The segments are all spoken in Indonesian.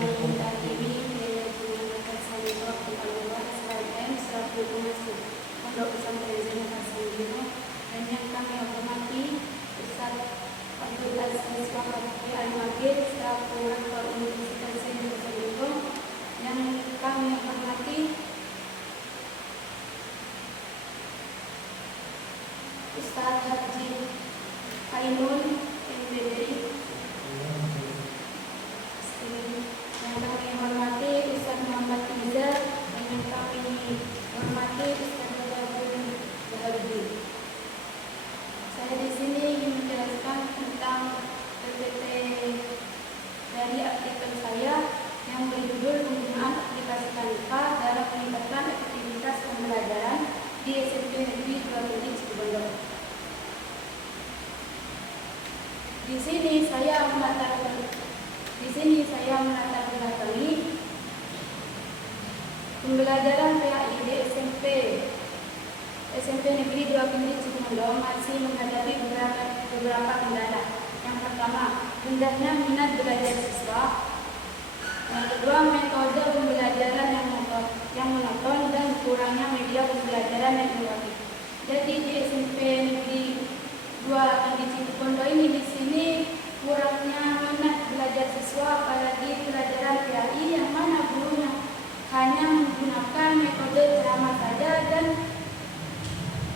pemerintahan ini menggunakan saliva pengelola SLM selaku pengasuh Pondok Pesantren Zainul Abidin, dan yang kami hormati Ustaz Abdul Aziz Wahab Al-Magid selaku Rektor Universitas Zainul Abidin, yang kami hormati Ustaz Haji Ainun MPD, yang kami hormati Ustaz Muhammad Iza, dan yang kami hormati Ustaz Abdul Baharudin. Saya di sini ingin menjelaskan tentang PPT dari artikel saya yang berjudul penggunaan aplikasi Canva dalam meningkatkan efektivitas pembelajaran di SMP Negeri 2 Kediri Situbondo. Di sini saya melatar belakangi pembelajaran PAI di SMP Negeri 2 Kediri Situbondo masih menghadapi beberapa kendala. Yang pertama, rendahnya minat belajar siswa. Yang kedua, metode pembelajaran yang monoton dan kurangnya media pembelajaran yang inovatif. Jadi di SMP Negeri 2 Kediri Situbondo ini di sini kurangnya minat belajar siswa, apalagi pelajaran PAI yang mana gurunya hanya menggunakan metode ceramah saja dan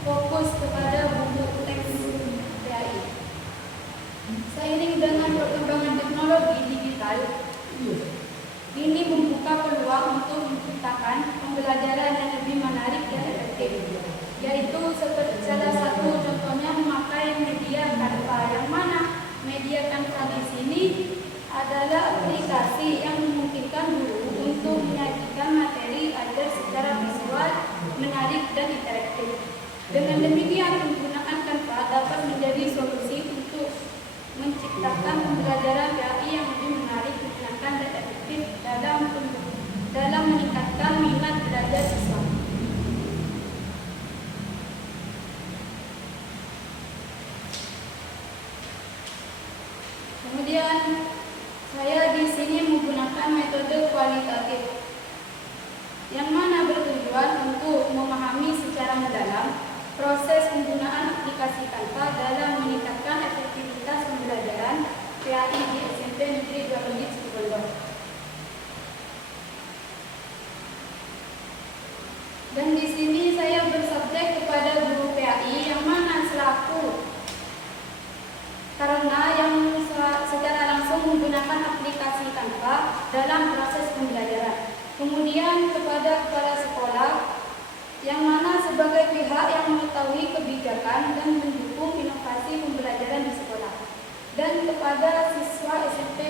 fokus kepada buku teks PAI. Seiring dengan perkembangan teknologi digital, ini membuka peluang untuk menciptakan pembelajaran yang lebih menarik dan efektif, yaitu seperti salah satu contohnya memakai media Canva, yang mana media Canva di sini adalah aplikasi yang memungkinkan guru untuk menyajikan materi ajar secara visual, menarik dan interaktif. Dengan demikian, penggunaan Canva dapat menjadi solusi untuk menciptakan pembelajaran PAI yang lebih menarik, menyenangkan dan efektif dalam meningkatkan minat belajar siswa. Kemudian saya di sini menggunakan metode kualitatif, yang mana bertujuan untuk memahami secara mendalam proses penggunaan aplikasi Canva dalam meningkatkan efektivitas pembelajaran PAI di SMP Negeri 2 Kediri Situbondo. Dan di sini saya bersubjek kepada guru PAI yang mana selaku, karena yang secara langsung menggunakan aplikasi Canva dalam proses pembelajaran. Kemudian kepada kepala sekolah yang mana sebagai pihak yang mengetahui kebijakan dan mendukung inovasi pembelajaran di sekolah, dan kepada siswa SMP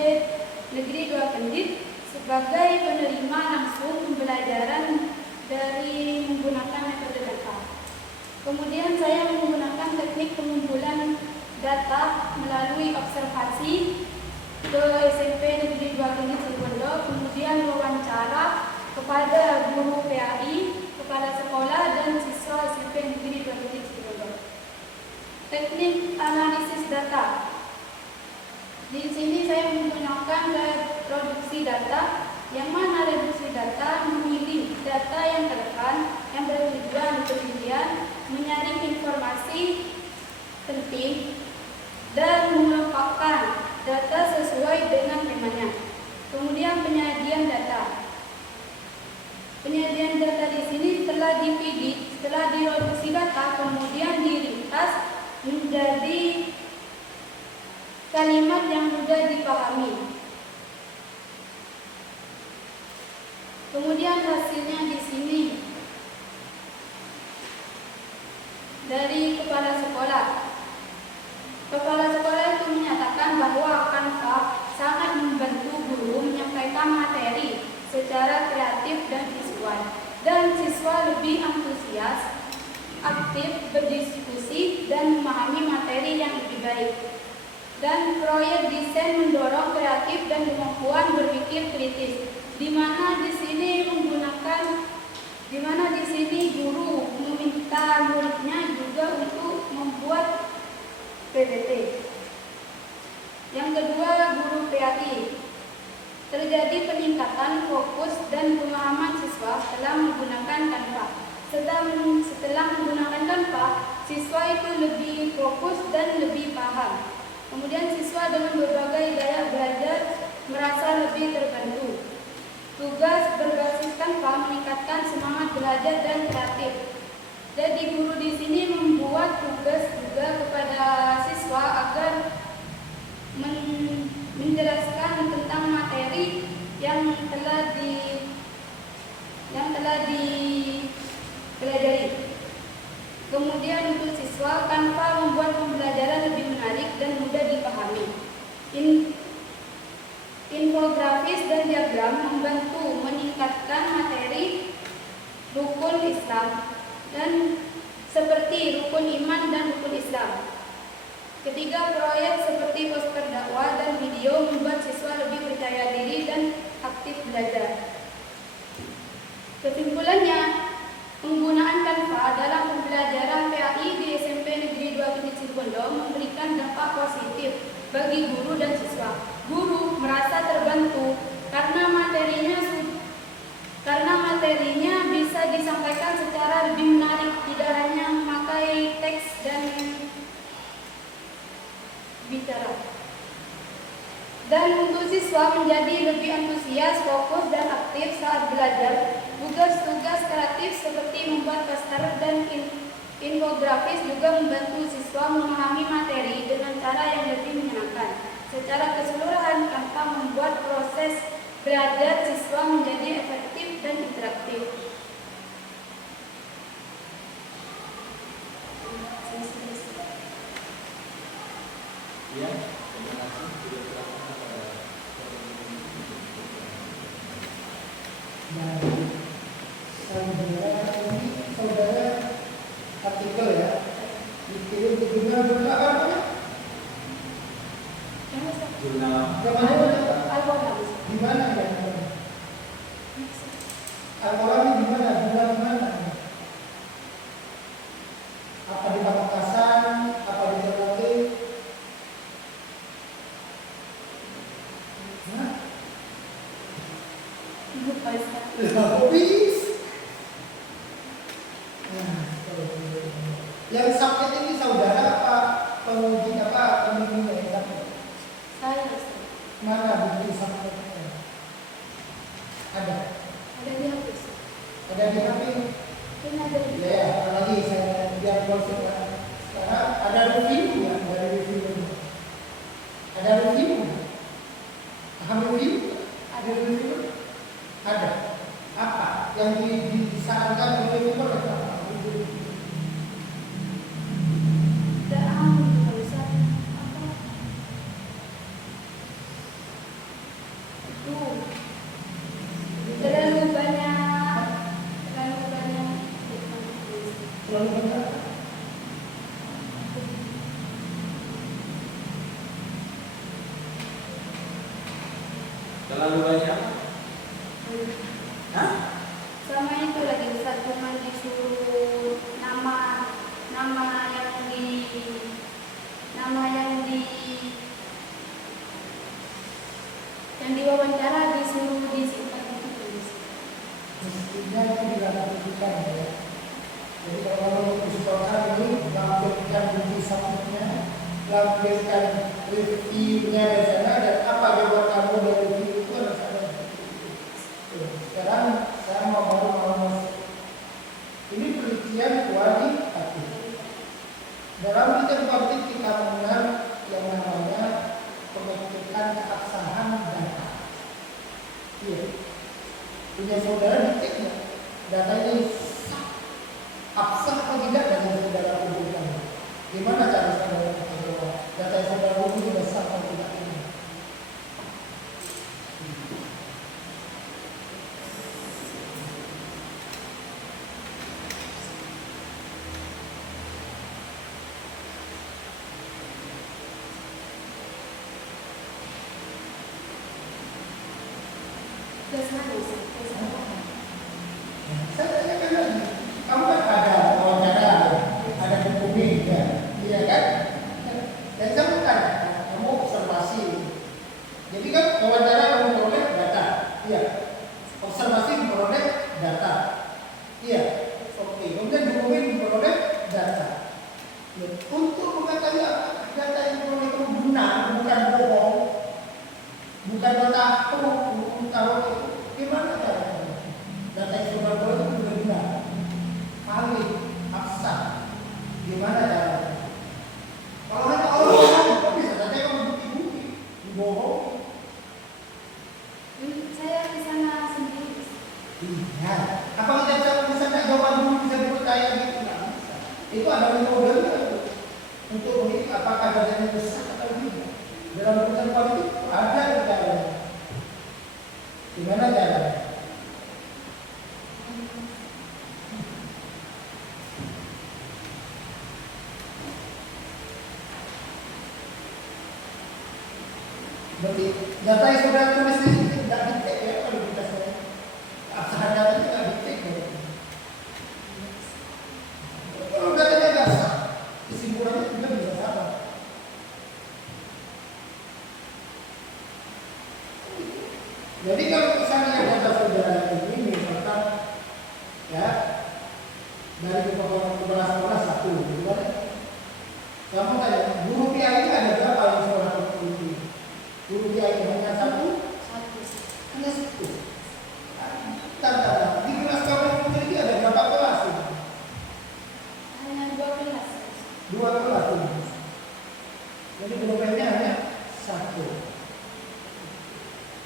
Negeri 2 Kediri sebagai penerima langsung pembelajaran dari menggunakan metode Canva. Kemudian saya menggunakan teknik pengumpulan data melalui observasi ke SMP Negeri 2 Kediri Situbondo, kemudian wawancara kepada guru PAI, kepala sekolah dan siswa SMP Negeri 2 Kediri Situbondo. Teknik analisis data. Di sini saya menggunakan reproduksi data, yang mana reproduksi data memilih data yang relevan yang bertujuan kemudian menyaring informasi penting dan mengelompokkan data sesuai dengan temanya. Kemudian penyajian data. Penyajian data di sini telah dipidik, setelah direduksi data, kemudian diringkas menjadi kalimat yang mudah dipahami. Kemudian hasilnya di sini dari kepala sekolah. Kepala sekolah itu menyatakan bahwa Canva sangat membantu guru menyampaikan materi secara kreatif dan visual, dan siswa lebih antusias, aktif berdiskusi dan memahami materi yang lebih baik. Dan proyek desain mendorong kreatif dan kemampuan berpikir kritis, di mana di sini guru meminta muridnya juga untuk membuat PPT. Yang kedua, guru PAI. Terjadi peningkatan fokus dan pemahaman siswa setelah menggunakan Canva. Setelah menggunakan Canva, siswa itu lebih fokus dan lebih paham. Kemudian siswa dengan berbagai gaya belajar merasa lebih terbantu. Tugas berbasis Canva meningkatkan semangat belajar dan kreatif. Jadi guru di sini membuat tugas juga kepada siswa agar menjelaskan tentang materi yang telah dipelajari. Kemudian untuk siswa, Canva membuat pembelajaran lebih menarik dan mudah dipahami. Infografis dan diagram membantu meningkatkan materi rukun Islam dan seperti rukun iman dan rukun Islam. Ketiga, proyek seperti poster dakwah dan video membuat siswa lebih percaya diri dan aktif belajar. Kesimpulannya, penggunaan Canva dalam pembelajaran PAI di SMP Negeri 2 Bukit Situbondo memberikan dampak positif bagi guru dan siswa. Guru merasa terbantu karena materinya bisa disampaikan secara lebih menarik, tidak hanya memakai teks dan bicara. Dan untuk siswa menjadi lebih antusias, fokus, dan aktif saat belajar. Tugas-tugas kreatif seperti membuat poster dan infografis juga membantu siswa memahami materi dengan cara yang lebih menyenangkan. Secara keseluruhan, Canva membuat proses belajar siswa menjadi efektif dan interaktif. Ya, terima kasih sudah dilakukan pada saudara artikel ya dikirim ke jurnal apa ya? jurnal Di mana ya? Al-Quran di mana? Jurnal di mana? Apa di Pamekasan? Apa di Ternate? Habis. Yang subjek ini saudara apa penguji apa pembimbing yang subjek? Saya. Mana bukti subjeknya? Ada. Ada di HP. Ada di HP. Ini ada di. Ya, apalagi saya biar proses sekarang ada review ya, dari review. Ada review. Paham review? Ada review? Ada. Apa yang disarankan oleh reviewer apa? terlalu banyak. Hah? Sama itu lagi Ustaz, cuma disuruh nama yang diwawancara disuruh disimpan itu. Mestinya itu dilakukan ya. Jadi kalau usaha ini lampirkan bukti submitnya, lampirkan reviewnya dari sana dan apa jawaban kamu dari review itu harus ada. Sekarang saya baru mau masuk. Ini penelitian kualitatif. Dalam penelitian kualitatif kita mengenal yang namanya pengecekan keabsahan data. Iya. Punya saudara diceknya data ini absah atau tidak dari saudara kumpulkan. Gimana cara saudara menjawab data yang saudara kumpul itu besar atau tidak ini? Saya tanyakan lagi, kamu kan ada wawancara, ada dokumen, ya, iya kan? Dan saya bukan, kamu observasi. Jadi kan wawancara kamu peroleh data Nah, apa kita bisa nggak jawaban dulu bisa dipercaya gitu? Nggak bisa. Itu ada metodenya untuk menilai apakah badannya besar atau tidak. Dalam urusan politik ada caranya. Gimana caranya? Berarti data yang sudah tulis di sini tidak dicek ya kalau kita saya absahan datanya tidak dicek ya. Kalau datanya tidak sah, kesimpulannya juga bisa sama. Jadi kalau misalnya data saudara ini misalkan ya dari kepala sekolah satu, gitu kan? Kamu tanya guru PI ada berapa yang sekolah tertentu? Guru PI hanya satu, hanya satu. Di kelas kamu memiliki ada berapa kelas? Hanya 2 kelas. 2 kelas ini. Jadi grupnya hanya satu.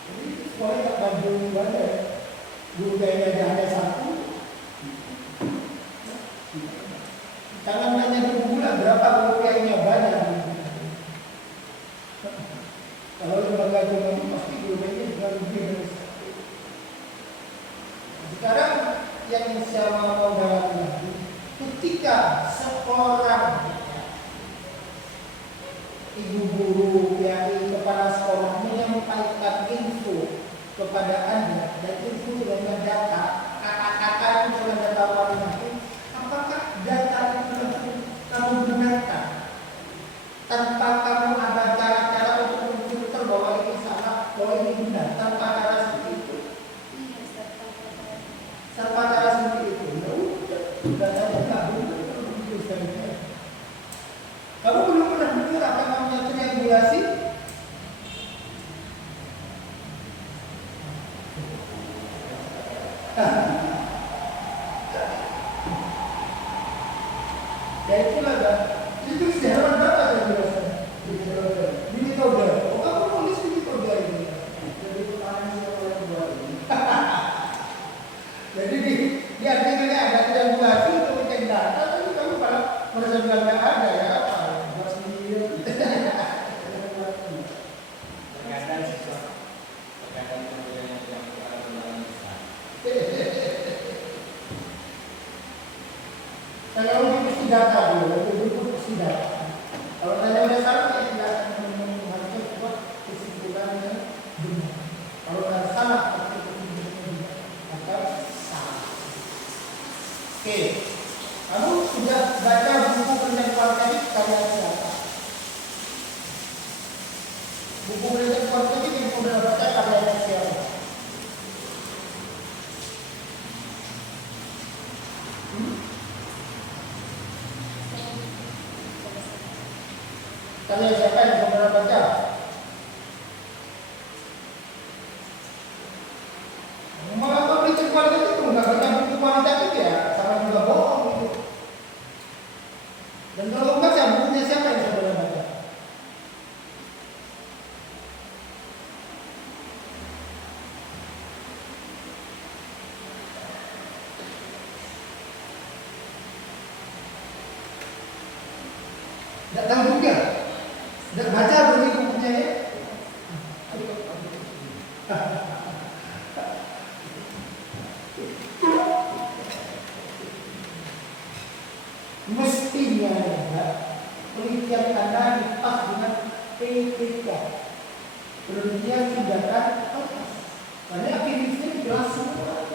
Jadi sekolah tak bantu banyak. Guru PI hanya satu. Jangan nanya dulu bulan berapa guru PI-nya banyak. Kalau lembaga ekonomi pasti guru PI juga lebih dari satu. Sekarang yang saya mau dalam lagi, ketika seorang ibu guru PI kepala sekolah menyampaikan info kepada Anda dan info dengan data, kata-kata itu dengan data warna, apakah data itu langsung kamu benarkan tanpa kamu ada cara-cara untuk memfilter bahwa ini salah, bahwa ini benar, tanpa cara seperti itu? Iya, Ustaz. Tanpa cara seperti itu, ya udah, datanya nggak benar kalau begitu Ustaz. Kamu belum pernah dengar apa namanya triangulasi? Ya itulah kan. Itu sejarawan berapa triangulasi? Unitoda. Oh kamu nulis unitoda ini. Jadi pertanyaan siapa yang buat ini? Jadi di artikelnya ada triangulasi untuk mencari data, tapi kamu malah merasa bilang nggak ada ya apa? Buat sendiri. Terkadang siswa, terkadang kemudian yang berjalan besar. Kalau ini mesti data dulu, itu mesti data. Kalau tanya udah salah, ya tidak harusnya buat kesimpulannya benar. Kalau nggak salah, pasti kesimpulannya benar. Maka salah. Oke, kamu sudah baca buku penelitian tadi karya siapa? Buku penelitian tadi yang sudah baca karya siapa? Karya siapa yang saudara baca? Malah penelitian kualitatif itu nggak baca buku kualitatif ya, sama juga bohong gitu. Dan kalau baca bukunya siapa yang saudara baca? Tidak tahu juga. Tidak baca berarti bukunya ya. Mestinya ya, penelitian Anda dipas dengan PPK, penelitian tindakan atas. Karena aktivitasnya jelas semua.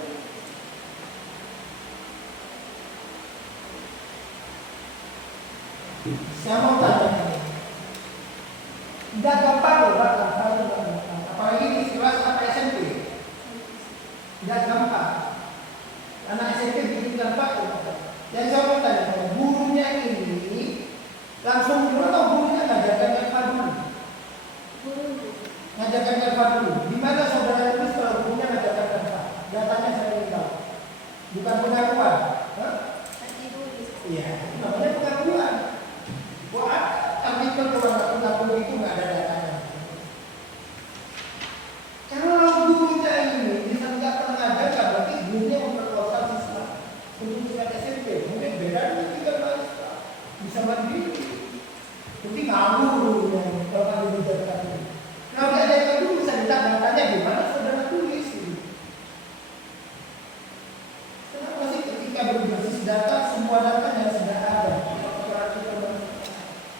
Saya mau tanya, tidak gampang loh, Pak, apalagi di kelas apa SMP, tidak gampang. Anak SMP bikin gampang loh. Yang saya mau tanya, gurunya ini langsung dulu atau gurunya ngajarkan Eva dulu? Ngajarkan Eva dulu. Di mana saudara itu setelah gurunya ngajarkan Eva? Datanya saya ingin tahu. Bukan pengakuan. Iya, namanya pengakuan. Wah, artikel keluar pengakuan itu nggak ada datanya. Kalau gurunya ini bisa nggak pernah ngajarkan, berarti gurunya isi data, semua datanya sudah ada.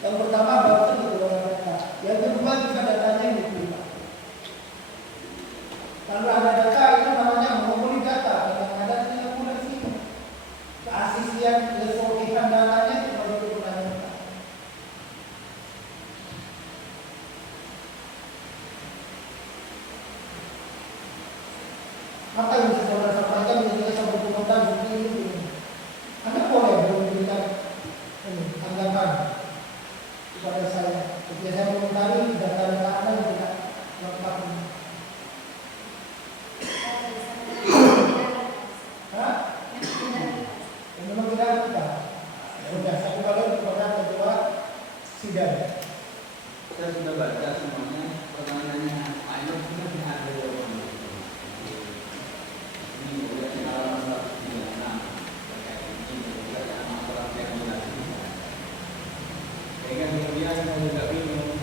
Yang pertama berarti di dalam data. Yang kedua juga datanya yang diterima. Kalau ada data itu namanya monopoli data. Yang ada itu yang mulai sini. Keasisian, kesokihan datanya itu baru dipertanyakan. Apa yang saudara sampaikan ketika sampai komentar seperti ini? Anda boleh memberikan tanggapan kepada saya ketika saya mengomentari data-data Anda yang tidak lengkap ini. Hah? Yang memang tidak lengkap. Sudah, saya kembali kepada ketua sidang. Saya sudah baca semuanya, pertanyaannya Ayo sudah ada jawabannya. Ini kemudian halaman 136 terkait ini juga masalah regulasi. Sehingga kemudian saya juga bingung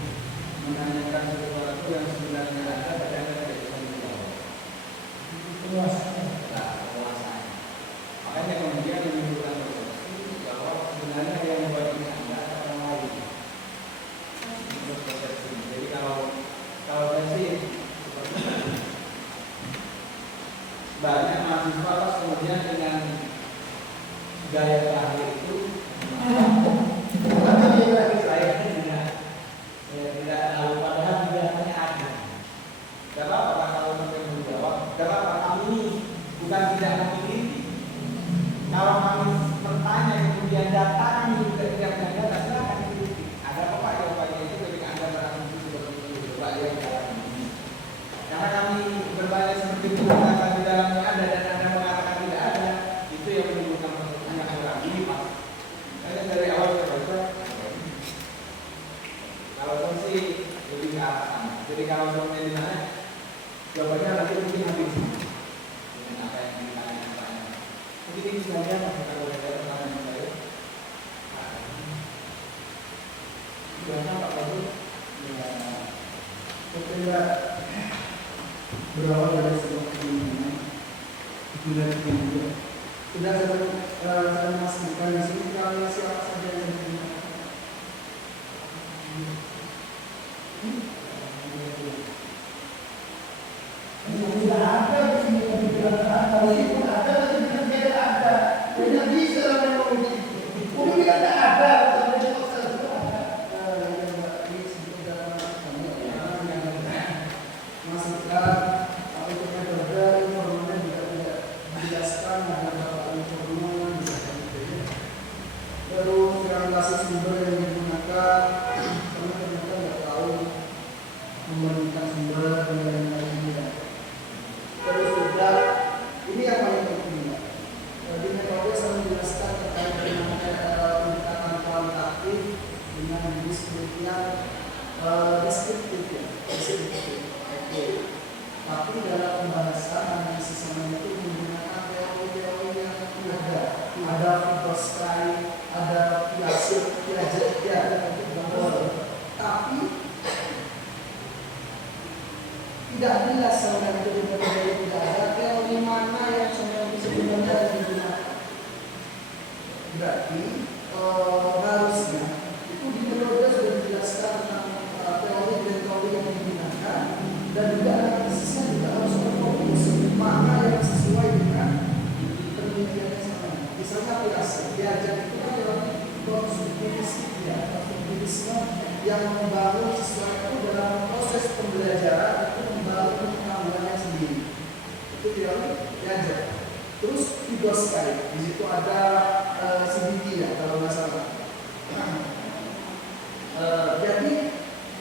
menanyakan sesuatu yang sebenarnya ada padahal tidak bisa menjawab. Penguasaan. Nah, penguasaan. Makanya kemudian menimbulkan persepsi bahwa sebenarnya yang membuat ini Anda orang lain. Itu persepsi. Jadi kalau saya sih seperti itu. Banyak mahasiswa pas kemudian dengan gaya terakhir itu saya tidak tahu padahal datanya ada. Tidak apa-apa kalau sampai menjawab. Tidak apa-apa kami ini bukan tidak memiliki. Kalau kami bertanya kemudian data kami juga tidak punya data, silakan dikritik. Ada apa Pak jawabannya itu ketika Anda berasumsi seperti itu, coba lihat jalan ini. Karena kami bertanya seperti itu, data di dalamnya ada dan Anda mengatakan tidak ada, itu yang menimbulkan pertanyaan orang ini Pak. Karena dari awal saya baca, kalau saya sih lebih ke arah sana. Jadi kalau soalnya di sana, jawabannya nanti mungkin habis dengan apa yang ditanyakan Pak. Mungkin ini saja masih kalau ada pertanyaan saya. Gimana Pak Bagus? Ya, ketika berawal dari sebuah keinginan, dari keinginan, sudah saya memastikan di sini kalau siapa saja yang digunakan. Tidak ada di sini kebijakan. Kalau itu ada, tapi tidak ada. Tidak bisa memang begitu. Mungkin tidak ada, tapi tidak ada. Masukkan atau metode informan juga tidak dijelaskan ada berapa informan terus transaksi sumber yang digunakan karena ternyata nggak tahu membandingkan sumber dan lain-lainnya. Terus juga ini yang paling penting. Di metode saya menjelaskan terkait dengan pendekatan kualitatif dengan deskriptif ya. Tapi dalam pembahasan analisis itu menggunakan teori-teori yang ada Vygotsky, ada Piaget, tapi tidak jelas sebenarnya itu sebenarnya tidak ada teori mana yang sebenarnya digunakan. Berarti harusnya itu di metode sudah dijelaskan tentang teori dan teori yang digunakan dan juga analisisnya juga harus berfokus mana yang sesuai dengan penelitiannya sama. Misalnya Piaget itu kan teori konstruktivisme yang membangun sesuatu dalam proses pembelajaran itu membangun pengetahuannya sendiri. Itu teori Piaget. Terus Vygotsky, di situ ada CBT ya kalau nggak salah. Jadi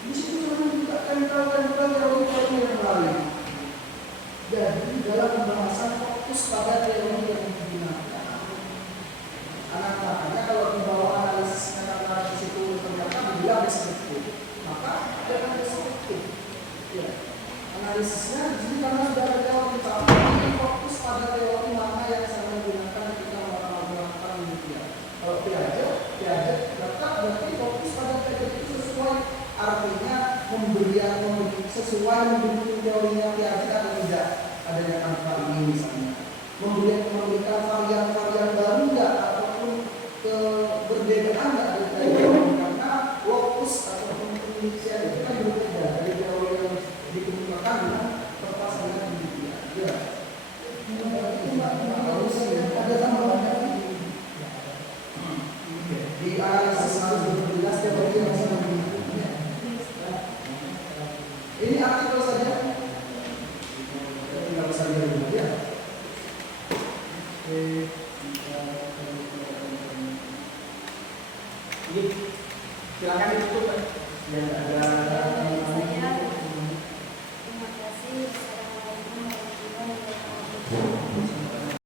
di situ juga kan teori yang lain. Jadi dalam pembahasan fokus pada teori yang digunakan. Makanya kalau dibawa analisisnya karena di situ ternyata bilang deskriptif, maka jangan deskriptif. Ya. Analisisnya di sini karena sudah ada teori, tapi fokus pada teori mana yang saya gunakan ketika melakukan penelitian. Kalau Piaget tetap berarti fokus pada Piaget itu sesuai, artinya sesuai mendukung teorinya Piaget atau tidak adanya tanpa ini misalnya memberikan varian-varian baru enggak Silakan ditutup. yang ada Saya